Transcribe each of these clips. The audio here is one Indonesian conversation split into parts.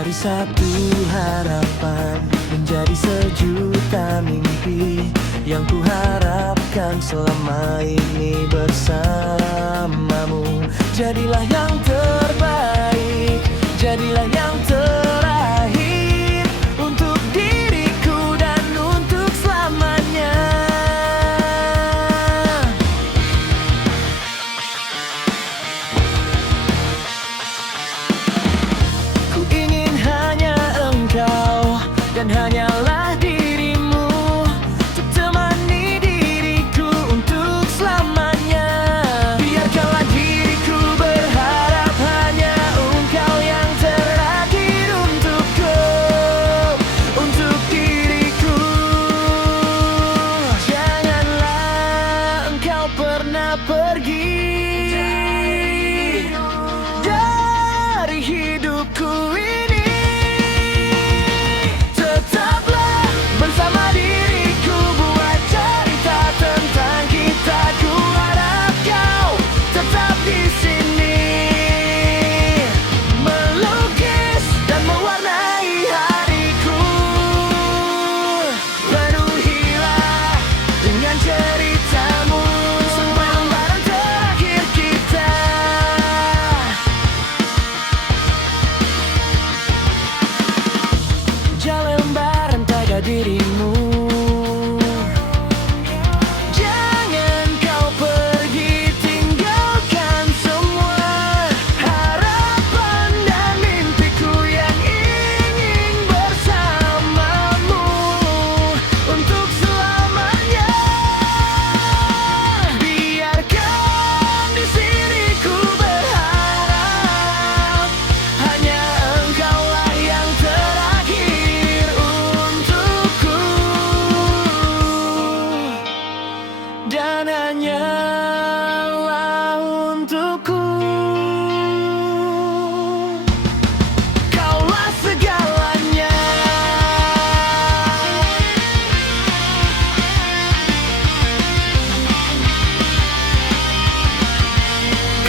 Dari satu harapan menjadi sejuta mimpi yang kuharapkan selama ini bersamamu. Jadilah yang terbaik, jadilah yang terakhir untuk diriku dan untuk selamanya. Ku ingin hanya engkau dan hanyalah dirimu untuk temani diriku untuk selamanya. Biarkanlah diriku berharap hanya engkau yang terakhir untukku, untuk diriku. Janganlah engkau pernah pergi dari hidupku ini. Tetaplah bersama diriku, buat cerita tentang kita. Ku harap kau tetap di sini, melukis dan mewarnai hariku. Penuhilah dengan ceritamu sampai lembaran terakhir kita. Jalan lembaran taga dirimu. Jangan kau pergi, tinggalkan semua harapan dan mimpiku yang ingin bersamamu untuk selamanya. Biarkan di sini ku berharap hanya engkaulah yang terakhir untukku, dan hanyalah untukku. Kaulah segalanya.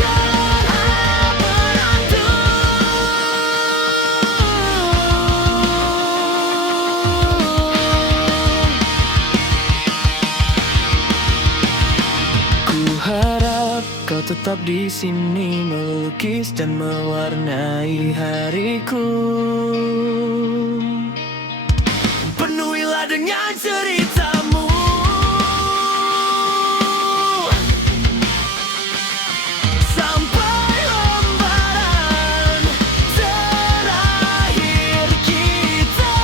Kaulah penentu. Ku harap kau tetap di sini, melukis dan mewarnai hariku. Penuhilah dengan ceritamu sampai lembaran terakhir kita.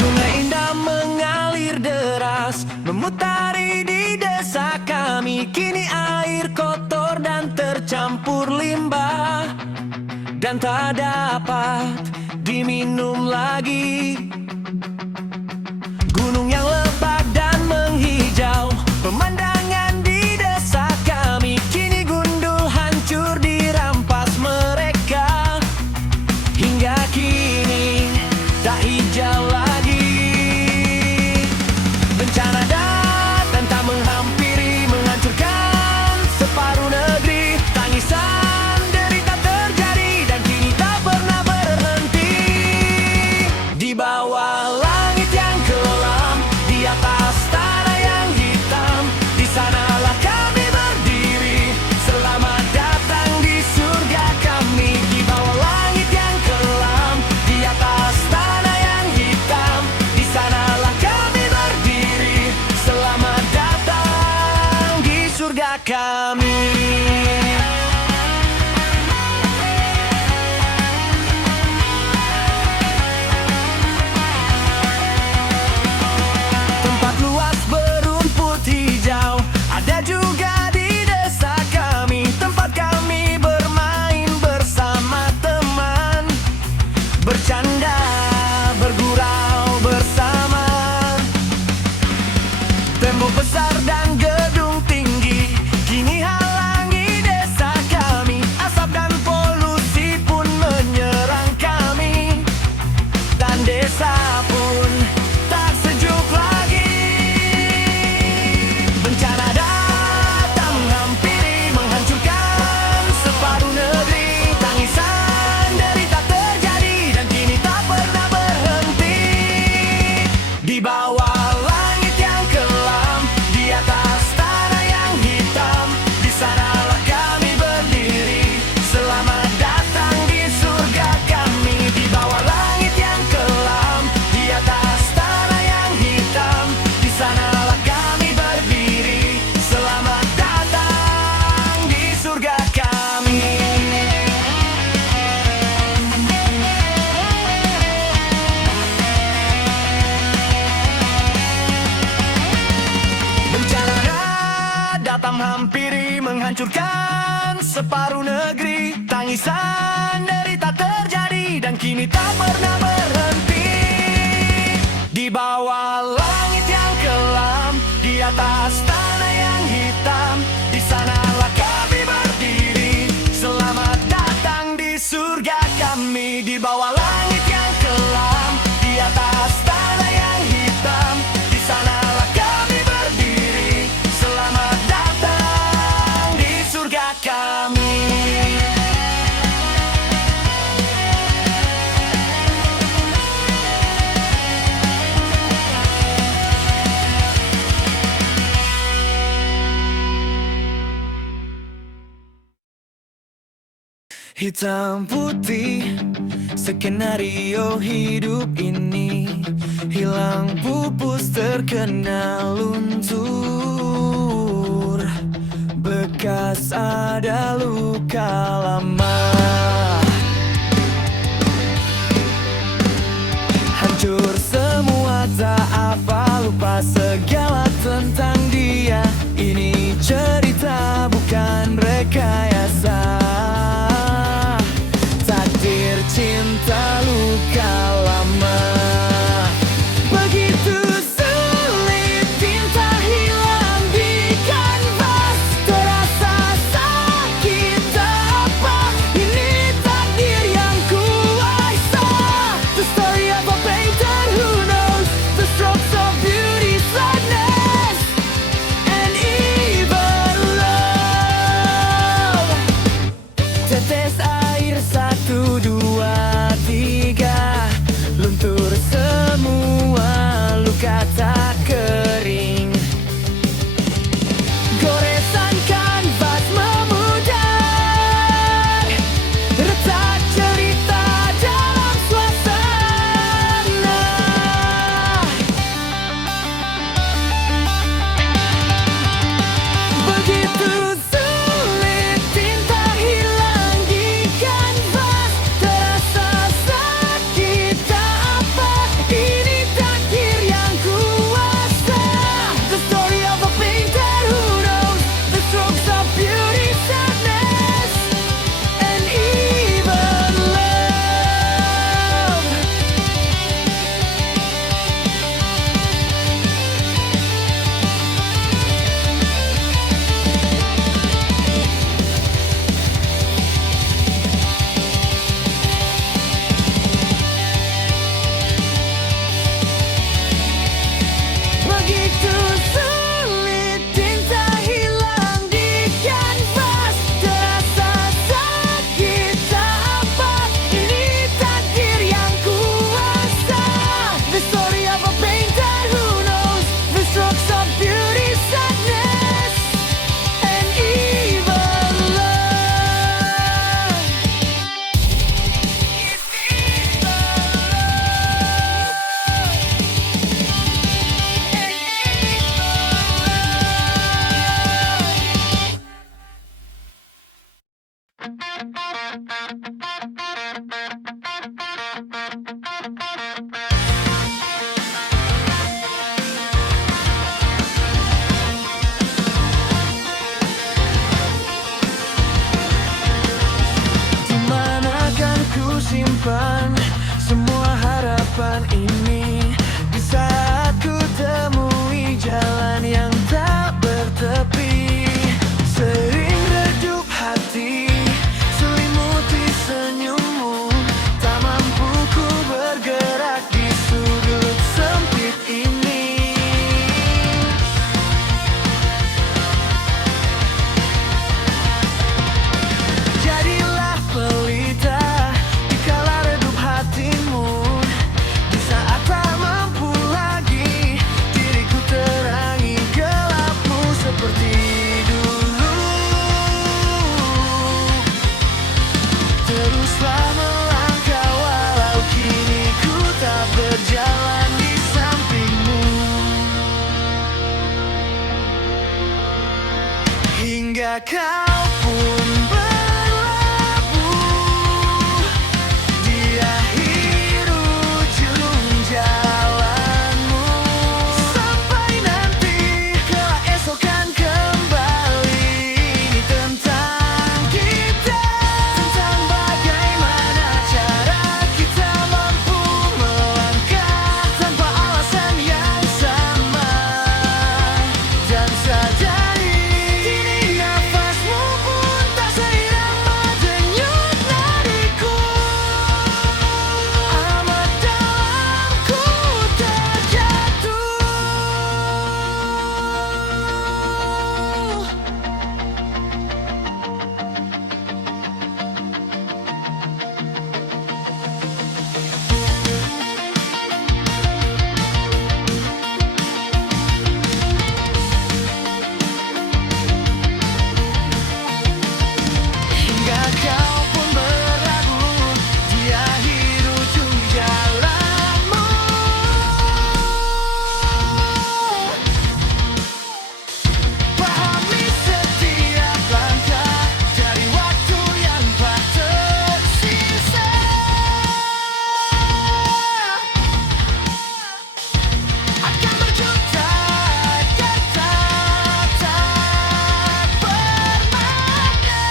Sungai indah mengalir deras, memutari di desa kami. Kini air kotor dan tercampur limbah, dan tak dapat diminum lagi. Gunung yang lebat dan menghijau, pemandangan di desa kami. Kini gundul hancur dirampas mereka, hingga kini tak hijau lagi. Bencana datang tak menghampiri, menghancurkan separuh negeri. Tangisan derita terjadi dan kini tak pernah berhenti. Di bawah langit yang kelam, di atas tanah yang hitam, di sanalah kami berdiri. Selamat datang di surga kami. Di bawah langit yang kelam, di atas tanah yang hitam, di sanalah kami berdiri. Selamat datang di surga kami. Tempat luas berumput hijau ada juga di desa kami. Tempat kami bermain bersama teman, bercanda, bergurau. Tembok besar dan gedung tinggi kini halangi desa kami. Asap dan polusi pun menyerang kami, dan desa pun tak sejuk lagi. Bencana datang menghampiri, menghancurkan separuh negeri. Tangisan derita terjadi dan kini tak pernah berhenti. Di bawah langit yang kelam, di atas tanah yang hitam, di sanalah kami berdiri. Selamat datang di surga kami. Di bawah langit yang kelam, di atas tanah yang hitam, di sanalah kami berdiri. Selamat datang di surga kami. Bencana datang menghampiri, menghancurkan separuh negeri. Tangisan derita terjadi dan kini tak pernah berhenti. Di bawah langit yang kelam, di atas tanah yang hitam, di sanalah kami berdiri. Selamat datang di surga kami. Di bawah langit yang kelam, di atas tanah yang hitam, di sanalah kami berdiri. Selamat datang di surga kami. Hitam putih, skenario hidup ini hilang pupus terkena luntur. Bekas ada luka lama, hancur semua tak apa, lupa segala tentang dia. Ini cerita bukan rekayasa. Takdir cinta luka lama, begitu sulit tinta hilang di kanvas. Terasa sakit apa, ini takdir yang kuasa. The story of a painter who knows the strokes of beauty's sadness. hingga kau pun berlabuh di akhir ujung jalanmu. Sampai nanti keesokan kembali, ini tentang kita, tentang bagaimana cara kita mampu melangkah tanpa alasan yang sama. Dan sadari kini nafasmu pun tak seirama denyut nadiku. Amat dalam ku terjatuh. Hingga kau pun berlabuh di akhir ujung jalanmu. Pahami setiap langkah dari waktu yang telah tersisa. Akan berjuta kata tak bermakna.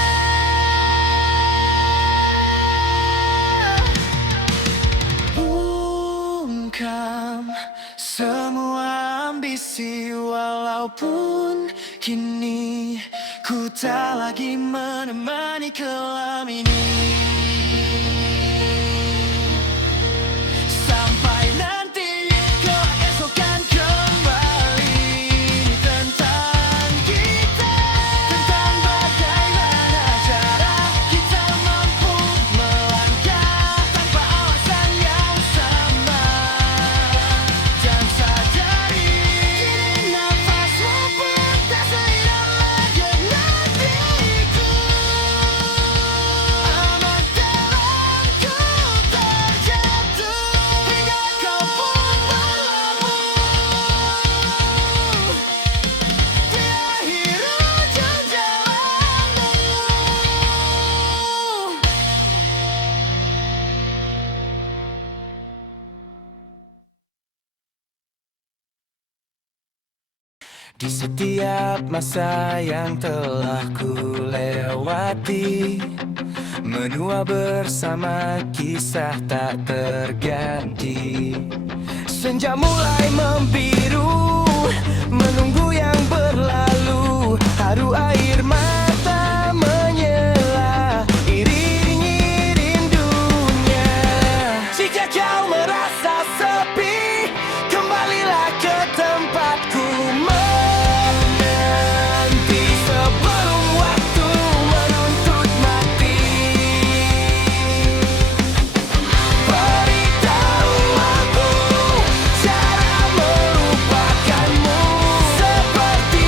Bungkam semua ambisi, walaupun kini ku tak lagi menemani kelam ini. Sampai nanti keesokan kembali, ini tentang kita, tentang bagaimana cara kita mampu melangkah tanpa alasan yang sama. Dan sadari kini nafasmu pun tak seirama denganku. Amat dalam ku terjatuh hingga kau pun berlabuh di akhir ujung jalanmu. Di setiap masa yang telah ku lewati, menua bersama kisah tak terganti. Senja mulai membiru, menunggu yang berlalu. Haru air mata menyela, iringi rindunya. Jika kau merasa sepi, kembalilah ke tempatku menanti sebelum waktu menuntut mati. Beritahu aku cara melupakanmu seperti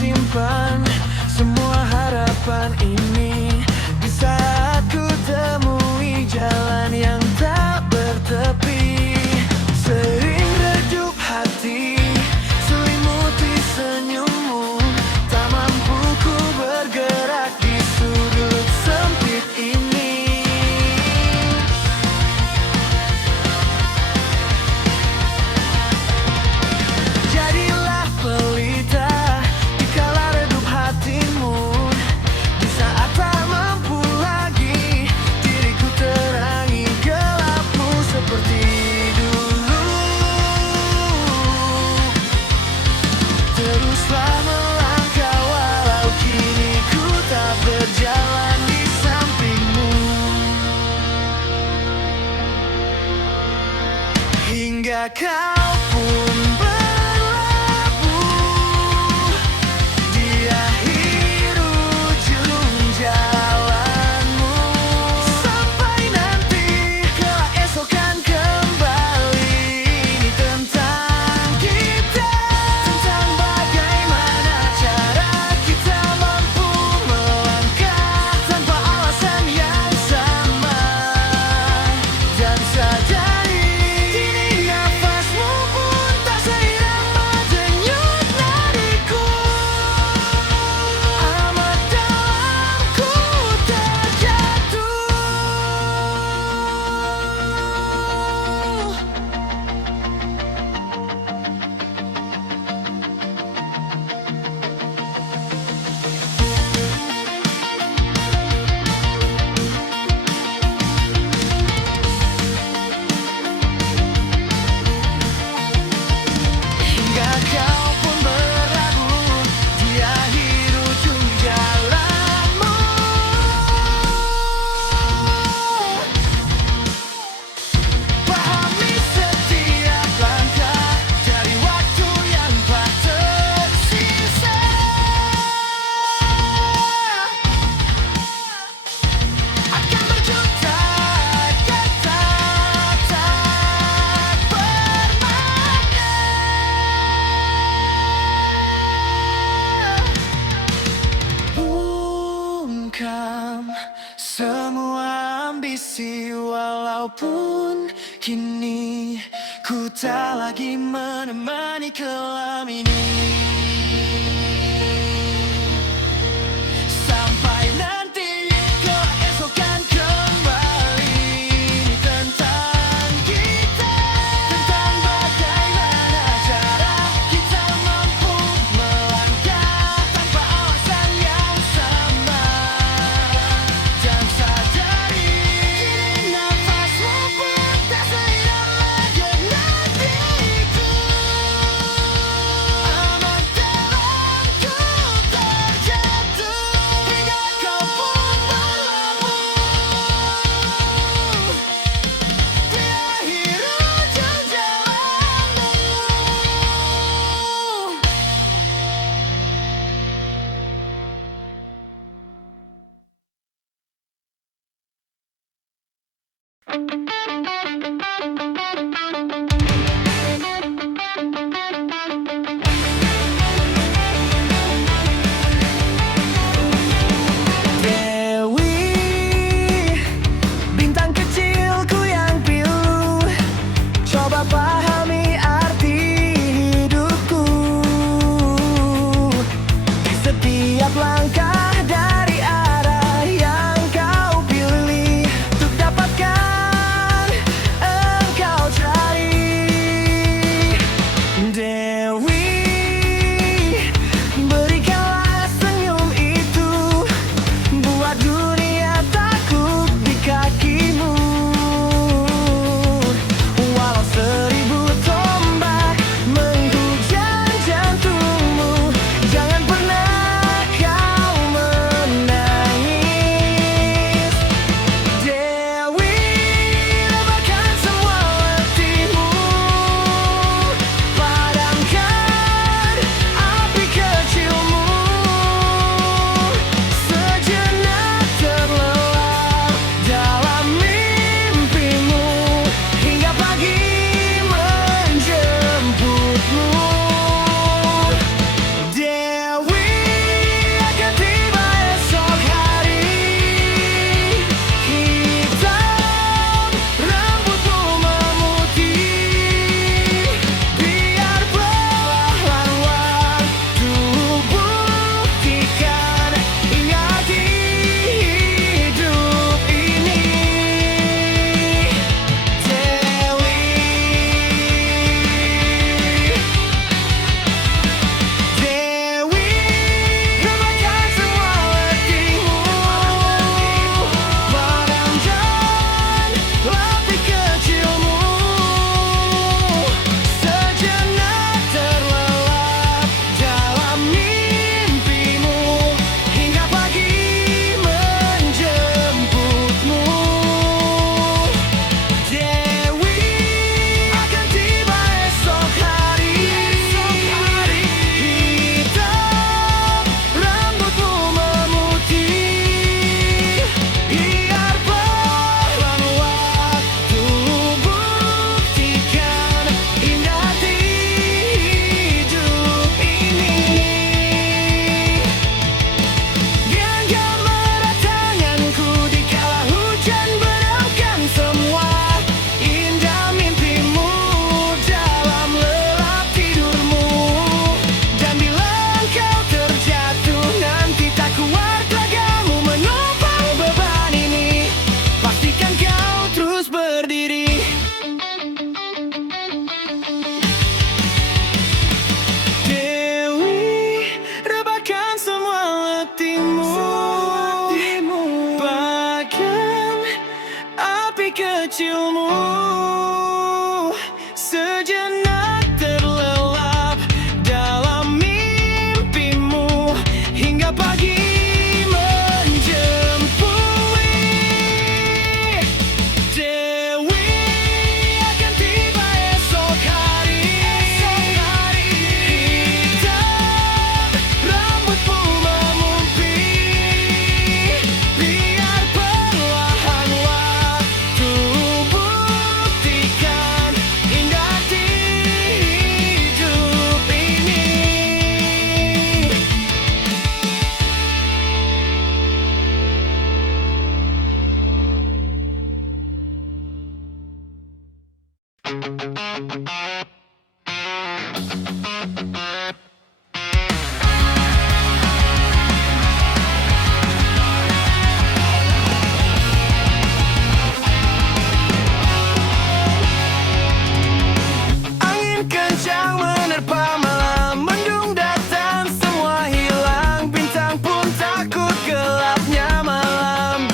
simpan semua harapan ini di saat ku temui jalan yang tak bertepi. Sering redup hati, selimuti senyummu, tak mampu ku bergerak di sudut sempit ini. Jadilah pelita di kala redup hatimu, di saat tak mampu lagi diriku terangi gelapmu seperti dulu. Teruslah melangkah walau kini ku tak berjalan di sampingmu, hingga kau pun berlabuh di akhir ujung jalanmu. Sampai nanti kelak esok kan kembali. Ini tentang kita, tentang bagaimana cara kita mampu melangkah tanpa alasan yang sama. Dan sadari kini nafasmu pun tak seirama denyut nadiku. Amat dalam ku terjatuh. Hingga kau pun berlabuh di akhir ujung jalanmu. Pahami setiap langkah dari waktu yang tak tersisa akan berjuta kata tak bermakna. Bungkam semua ambisi walaupun kini ku tak lagi menemani kelam ini. Sampai nanti kelak esok kan kembali. Ini tentang kita, tentang bagaimana cara kita mampu melangkah tanpa alasan yang sama. Dan sadari kini nafasmu pun tak seirama denganku. Amat dalam ku terjatuh, hingga kau pun berlabuh di akhir ujung jalanmu. Dewi, bintang kecilku yang pilu, coba pahami arti hidupku. Di setiap langkah dari arah yang kau pilih, untuk dapatkan kecilmu. Sejenak terlelap dalam mimpimu hingga pagi menjemput. Dewi akan tiba esok hari. Hitam rambutmu memumpi, biar perlahan waktu buktikan indah di hidup ini. Angin kencang menerpa malam, mendung datang semua hilang, bintang pun takut gelapnya malam.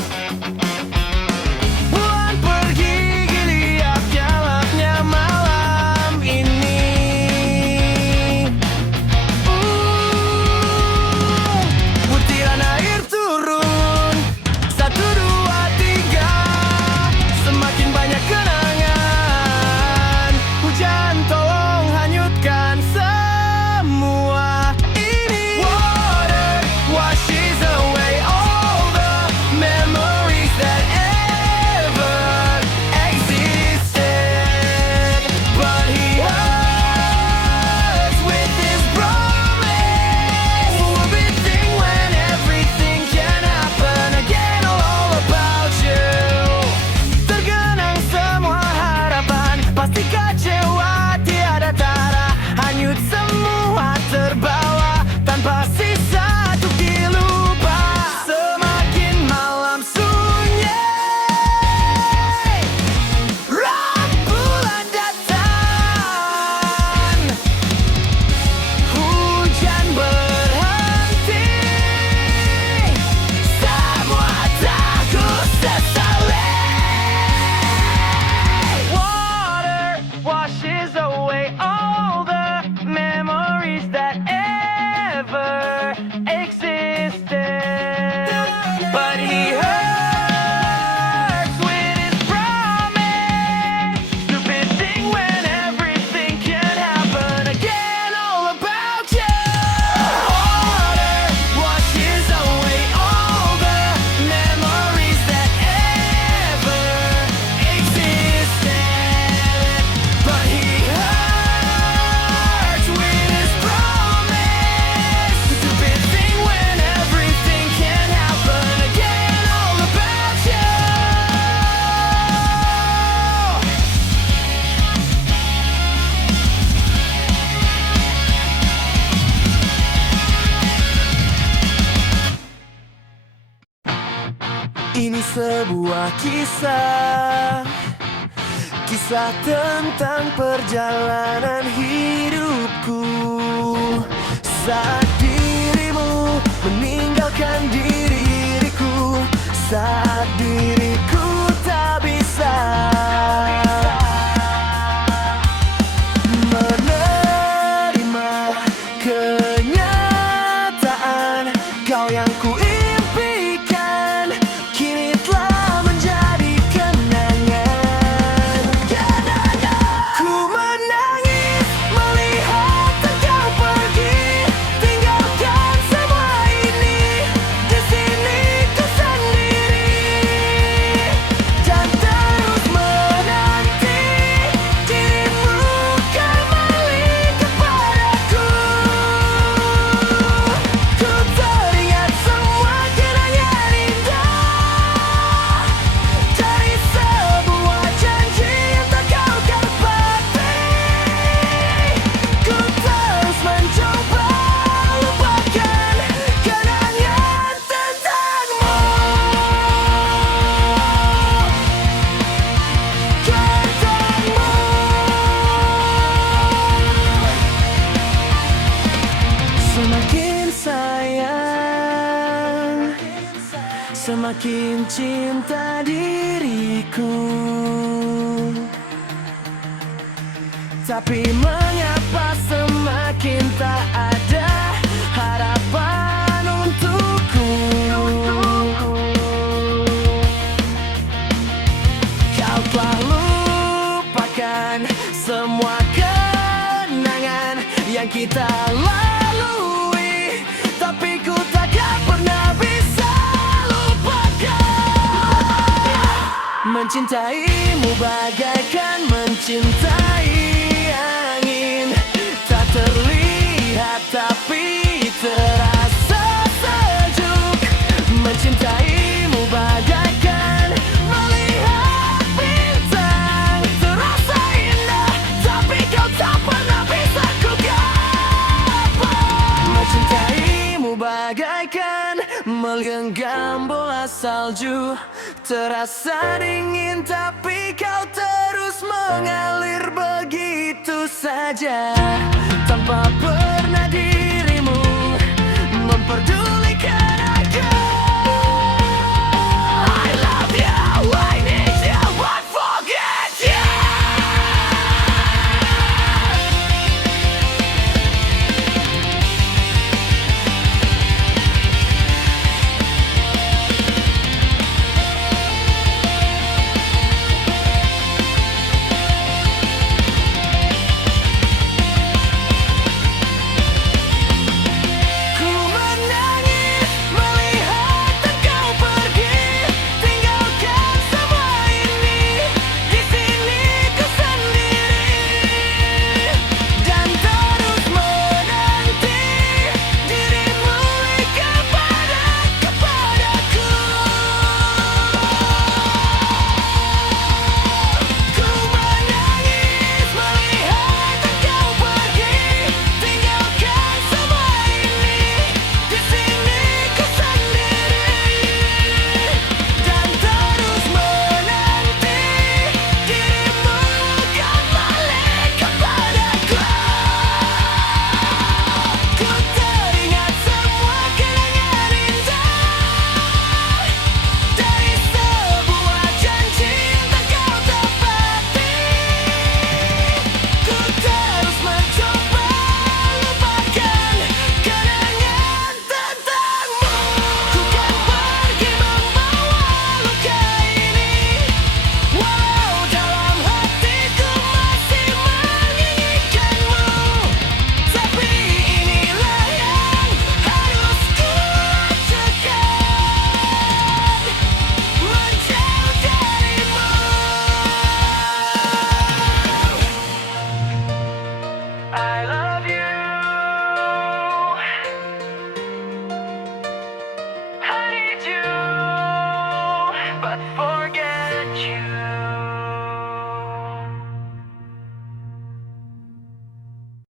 Bulan pergi giliat gelapnya malam ini. Butiran air turun, 1, 2, 3, semakin banyak kenangan. Hujan tolong hanyutkan semua ini. Water washes away all the memories that ever existed, but he hurts with his promise. Will be thing when everything can happen again, all about you. Tergenang semua harapan, pasti kecewa tiada tara, hanyut semua terbawa tanpa sisa untuk dilupa. Semakin malam sunyi, rembulan datang, hujan berhenti, semua tak ku sesali. Water washes away all the memories that ever existed, but he hurts with his promise. Stupid thing when everything can happen again, all about you. Water washes away all the memories that ever existed, but he hurts with his promise. Stupid thing when everything can happen again, all about you. Ini sebuah kisah tentang perjalanan hidupku. Saat dirimu meninggalkan diriku, saat diriku tak bisa menerima kenyataan. Kau yang kuimpikan kini telah menjadi kenangan. Ku menangis melihat engkau pergi, tinggalkan semua ini. Di sini ku sendiri dan terus menanti dirimu kembali kepadaku. Ku teringat semua kenangan indah dari sebuah janji yang tak kau dapati. Ku terus mencoba lupakan kenangan tentangmu. Semakin sayang, semakin cinta diriku. diriku. Tapi mengapa semakin tak ada harapan untukku? Kau telah lupakan semua kenangan yang kita lalui, tapi ku takkan pernah bisa lupakan. Mencintaimu bagaikan mencintai angin, tak terlihat tapi terasa sejuk. Mencintaimu bagaikan melihat bintang, terasa indah tapi kau tak pernah bisa ku gapai. Mencintaimu bagaikan menggenggam bola salju, terasa dingin tapi kau terus mengalir begitu saja tanpa pernah